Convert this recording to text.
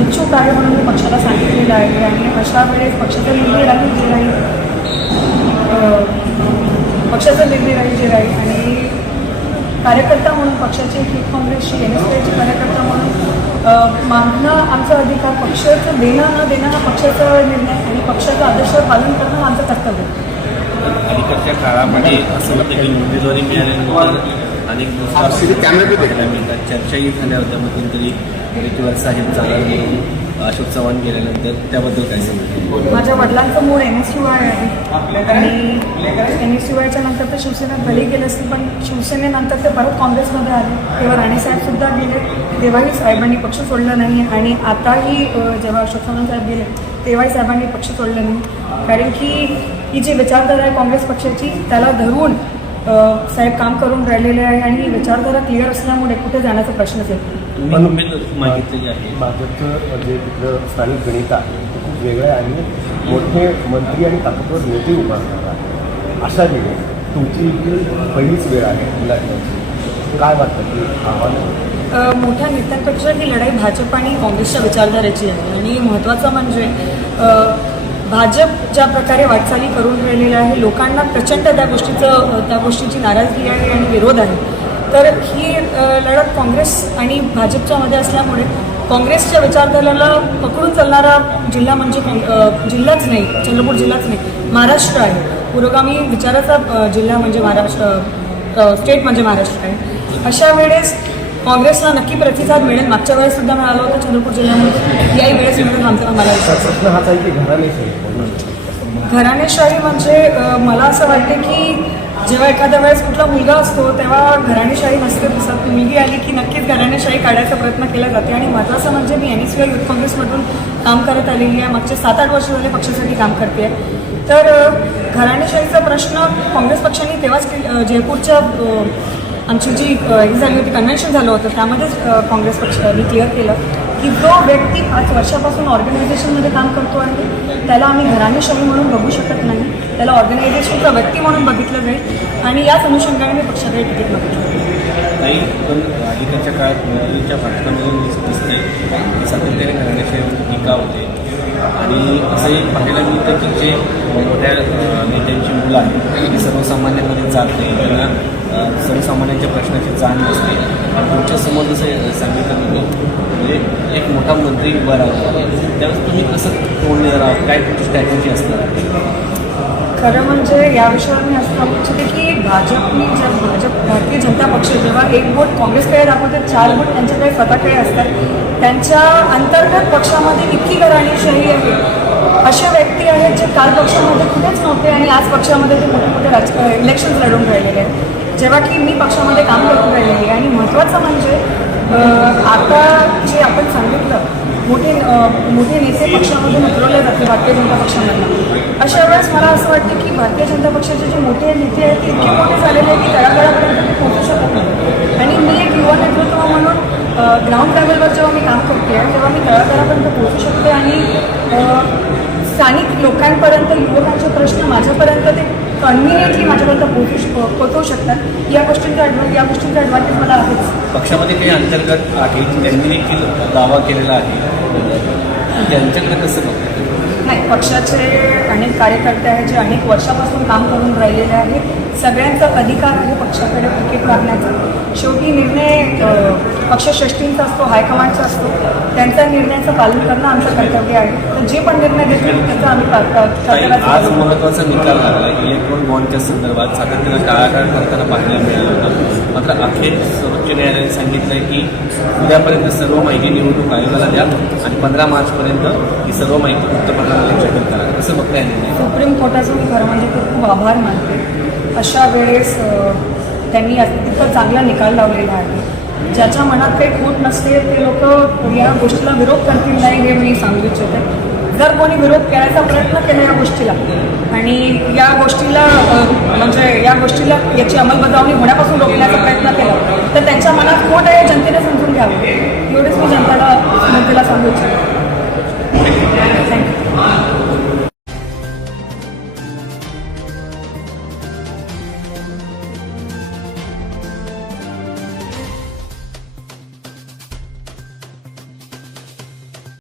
इच्छुक आहे म्हणून मी पक्षाला सांगितलेलं आहे आणि अशा वेळेस पक्षाचं निर्णय राहील जे राहील पक्षाचं पक्षाचा निर्णय राहील जे राहील आणि कार्यकर्ता म्हणून पक्षाचे की काँग्रेसची एन एस आयचे कार्यकर्ता म्हणून मागणं आमचा अधिकार पक्षाचं देणं न देणं हा पक्षाचा निर्णय आणि पक्षाचा आदर्श पालन करणं हा आमचं कर्तव्य आहे. अलीकडच्या काळामध्ये असं होतं की उमेदवारी मिळाल्यानंतर अनेक मिळतात चर्चाही झाल्या होत्या. मध्यंतरी ऋतुराज साहेब जाणार म्हणून अशोक चव्हाण गेल्यानंतर त्याबद्दल काय सांगितलं माझ्या वडिलांचं मूळ एन एस यू आय आहे आणि एन एस यू आयच्या नंतर तर शिवसेनेत भले गेले असतील पण शिवसेनेनंतर ते परत काँग्रेसमध्ये आले. तेव्हा राणेसाहेबसुद्धा गेले. तेव्हाही साहेबांनी पक्ष सोडला नाही. आणि आताही जेव्हा अशोक चव्हाण साहेब गेले तेव्हाही साहेबांनी पक्ष सोडला नाही. कारण की ही जी विचारधारा आहे काँग्रेस पक्षाची त्याला धरून साहेब काम करून राहिलेले आहे आणि विचारधारा क्लिअर असल्यामुळे कुठे जाण्याचा प्रश्नच येत मागितलेली आहे. भाजपचं जे तिथलं स्थानिक गणित आहे ते खूप वेगळं आहे आणि मोठे मंत्री आणि ताकदवर नेते उभारणार आहे अशा वेळी तुमची ही पहिलीच वेळ आहे मुलाखतीची. काय वाटतं? की आव्हान मोठ्या नेत्यांपेक्षा ही लढाई भाजप आणि काँग्रेसच्या विचारधारेची आहे. आणि महत्त्वाचं म्हणजे भाजप ज्या प्रकारे वाटचाली करून राहिलेलं आहे लोकांना प्रचंड त्या गोष्टीचं त्या गोष्टीची नाराजगी आहे आणि विरोध आहे. तर ही लढत काँग्रेस आणि भाजपच्या मध्ये असल्यामुळे काँग्रेसच्या विचारधारेला पकडून चालणारा जिल्हा म्हणजे जिल्हाच नाही चंद्रपूर जिल्हाच नाही महाराष्ट्र आहे. पुरोगामी विचाराचा जिल्हा म्हणजे महाराष्ट्र स्टेट म्हणजे महाराष्ट्र आहे. अशा वेळेस काँग्रेसला नक्की प्रतिसाद मिळेल. मागच्या वेळेस सुद्धा मिळाला होता चंद्रपूर जिल्ह्यामध्ये. याही वेळेस मिळेल आमचा मला घराणेशाही म्हणजे मला असं वाटतं की जेव्हा एखाद्या वेळेस कुठला मुलगा असतो तेव्हा घराणेशाही नसते तसं मुलगी आली की नक्कीच घराणेशाही काढायचा प्रयत्न केला जाते. आणि महत्त्वाचं म्हणजे मी एन एस युथ काँग्रेसमधून काम करत आलेली आहे. मागचे सात आठ वर्ष झाले पक्षासाठी काम करते आहे. तर घराणेशाहीचा प्रश्न काँग्रेस पक्षाने तेव्हाच जयपूरच्या आमची जी अ, ही झाली होती कन्व्हेन्शन झालं होतं त्यामध्येच काँग्रेस पक्षाने क्लिअर केलं की जो व्यक्ती पाच वर्षापासून ऑर्गनायझेशनमध्ये काम करतो आहे त्याला आम्ही घराणेशाही म्हणून बघू शकत नाही त्याला ऑर्गनायझेशनचा व्यक्ती म्हणून बघितलं जाईल आणि याच अनुषंगाने मी पक्षाकडे तिकीट मागितलं. नाही पण आधीच्या काळात मुलींच्या भाषणामधून दिसते सातत्याने घराण्याचे टीका होते. आणि असंही पाहायला मिळतं की जे मोठ्या अं, मुलं आहेत ती सर्वसामान्यांमध्ये जात नाही त्यांना सर्वसामान्यांच्या प्रश्नाची जाण नसते. तुमच्यासमोर जसं सांगितलं मी म्हणजे एक मोठा मंत्री उभा राहतो त्यावेळेस तुम्ही कसं तोडणार आहात काय तुमची स्ट्रॅटेजी असणार आहे? खरं म्हणजे या विषयावर मी असं सांगू इच्छिते की भाजपने जेव्हा भाजप भारतीय जनता पक्ष जेव्हा एक बोट काँग्रेसकडे दाखवते चार बोट त्यांच्याकडे स्वतःकडे असतात. त्यांच्या अंतर्गत पक्षामध्ये इतकी घराणीशाही आहे. अशा व्यक्ती आहेत जे काल पक्षामध्ये कुठेच नव्हते आणि आज पक्षामध्ये ते मोठे मोठे राज इलेक्शन्स लढून राहिलेले आहेत. जेव्हा की मी पक्षामध्ये काम करून राहिलेली आहे आणि महत्त्वाचं म्हणजे आता जे आपण सांगितलं मोठे मोठे नेते पक्षामधून उतरवले जाते भारतीय जनता पक्षामधून अशा वेळेस मला असं वाटतं की भारतीय जनता पक्षाचे जे मोठे नेते आहेत ते इतके मोठे झालेले आहेत की तळागाळापर्यंत ते पोहोचू शकत नाही. आणि मी एक युवा नेतृत्व म्हणून ग्राउंड लेवलवर जेव्हा मी काम करते आहे तेव्हा मी तळागाळापर्यंत पोहोचू शकते आणि लोकांपर्यंत युवकांचे प्रश्न माझ्यापर्यंत ते कन्व्हिनियंटली माझ्यापर्यंत पोहोचू पोहोचवू शकतात. या गोष्टींचा ॲडव्हान्स या गोष्टींचा ॲडव्हान्टेज मला आहेच. पक्षामध्ये काही अंतर्गत आहे त्यांनी देखील दावा केलेला आहे. त्यांच्याकडे कसं बघतो नाही पक्षाचे अनेक कार्यकर्ते आहेत जे अनेक वर्षापासून काम करून राहिलेले आहेत. सगळ्यांचा अधिकार आहे पक्षाकडे तिकीट मागण्याचा. शेवटी निर्णय पक्षश्रेष्ठींचा असतो हायकमांडचा असतो. त्यांच्या निर्णयाचं पालन करणं आमचं कर्तव्य आहे. तर जे पण निर्णय घेतील त्याचा आम्ही आज महत्त्वाचा निकाल लागला. इलेक्ट्रॉन बॉन्डच्या संदर्भात सातत्यानं टाळाटाळ करताना पाहायला मिळालं होतं. मात्र अखेर सर्वोच्च न्यायालयाने सांगितलंय की उद्यापर्यंत सर्व माहिती निवडणूक आयोगाला द्या आणि पंधरा मार्चपर्यंत ही सर्व माहिती वृत्तपत्रामध्ये प्रकट करा असं बघताय येईल सुप्रीम कोर्टाचं मी खरं म्हणजे खूप खूप आभार मानते. अशा वेळेस त्यांनी अति- चांगला निकाल लावलेला आहे. ज्याच्या मनात काही खोट नसते ते लोक या गोष्टीला विरोध करतील नाही हे मी सांगू इच्छिते. जर कोणी विरोध करायचा प्रयत्न केला या गोष्टीला आणि या गोष्टीला म्हणजे या गोष्टीला याची अंमलबजावणी होण्यापासून रोखण्याचा प्रयत्न केला तर त्यांच्या मनात खोट आहे जनतेने समजून घ्यावं. एवढंच मी जनताला जनतेला सांगू इच्छितो.